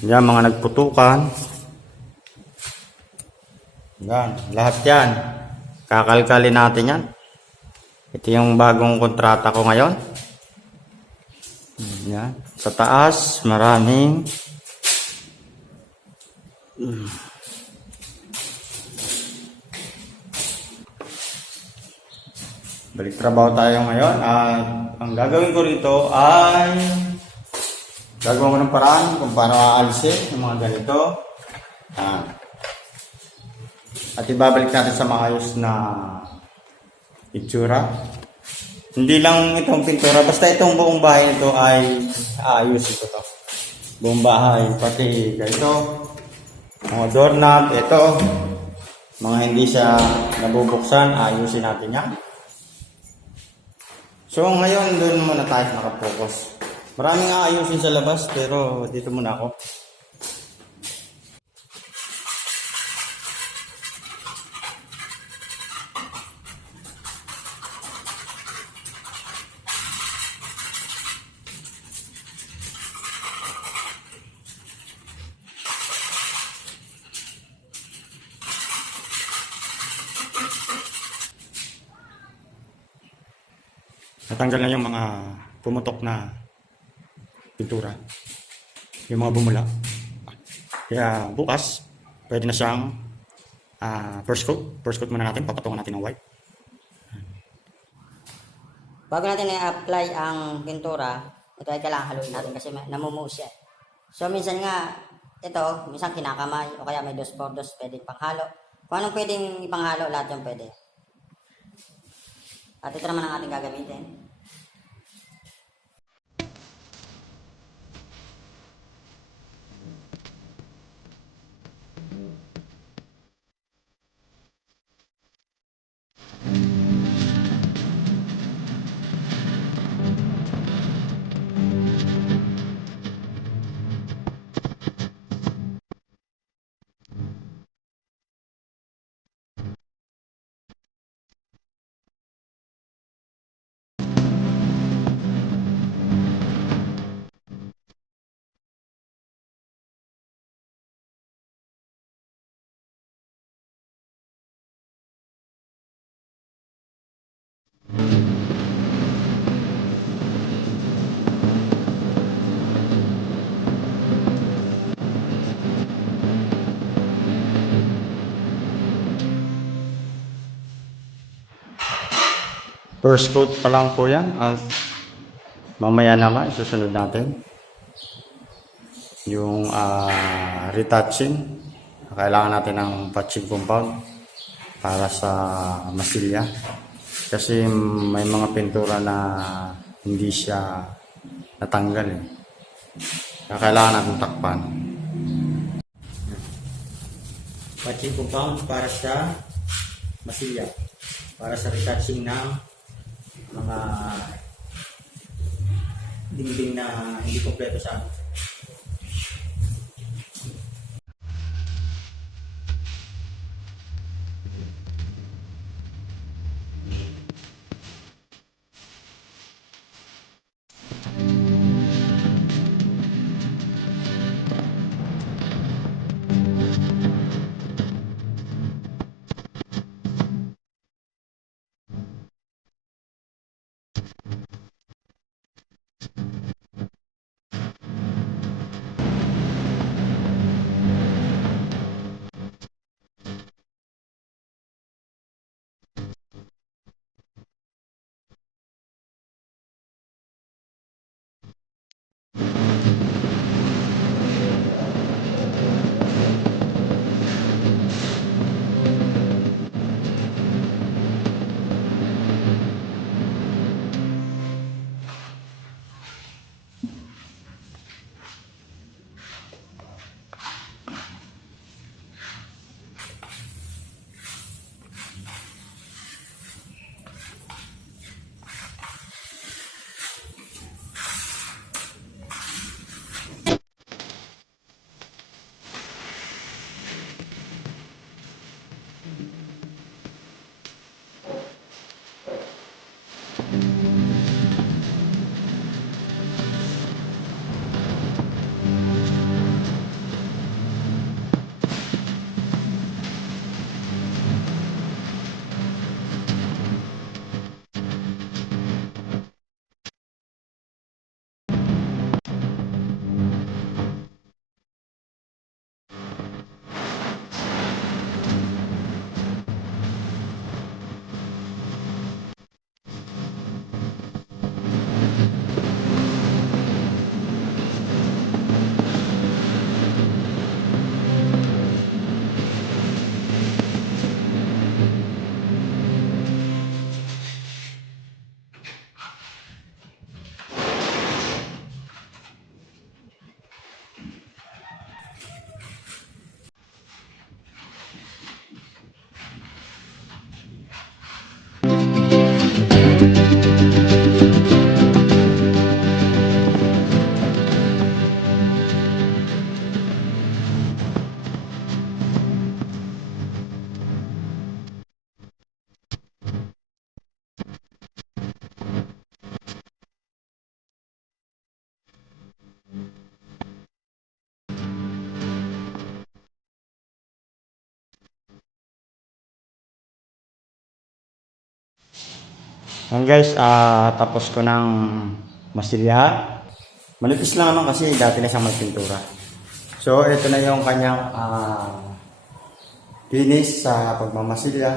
Yan, mga nagputukan. Yan, lahat yan. Kakalkalin natin yan. Ito yung bagong kontrata ko ngayon. Yan. Sa taas, maraming balik trabaho tayo ngayon. At ang gagawin ko rito ay gagawa ko ng paraan kung paano aalisin yung mga ganito. At ibabalik natin sa maayos na itsura. Hindi lang itong pintura, basta itong buong bahay nito ay aayusin ko to. Buong bahay, pati ganito, mga doorknob, ito, mga hindi siya nabubuksan, ayusin natin yan. So ngayon, doon muna tayo nakapokus. Maraming aayusin sa labas, pero dito muna ako. Natanggal na yung mga pumutok na pintura. Yung mga bumula. Kaya bukas, pwede na siyang first coat. First coat muna natin, papatungan natin ng white. Bago natin i-apply ang pintura, ito ay kailangan haluin natin kasi namumuo siya. So minsan nga, ito, minsan kinakamay o kaya may dos por dos pwedeng panghalo. Kung anong pwedeng ipanghalo, lahat yung pwede. At ito naman ang ating gagamitin. First coat pa lang po yan. At mamaya naman, isusunod natin yung retouching. Kailangan natin ng patching compound para sa masilya. Kasi may mga pintura na hindi siya natanggal eh. Kailangan natin takpan. Patching compound para sa masilya. Para sa retouching ng mga dingding na hindi kompleto sa amin. Yan guys, tapos ko ng masilya. Manipis lang naman kasi dati na siyang may pintura. So, ito na yung kanyang finish sa pagmamasilya.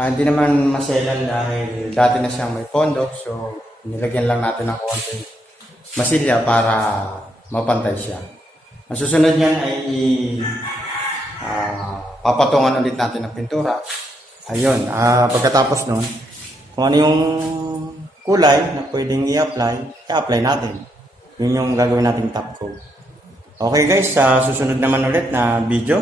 Hindi naman maselan dahil dati na siyang may pondo. So, nilagyan lang natin ng konting masilya para mapantay siya. Ang susunod niyan ay papatungan ulit natin ng pintura. Ayun, pagkatapos nun, kung ano yung kulay na pwedeng i-apply, i-apply natin. Yun yung gagawin nating top coat. Okay guys, sa susunod naman ulit na video,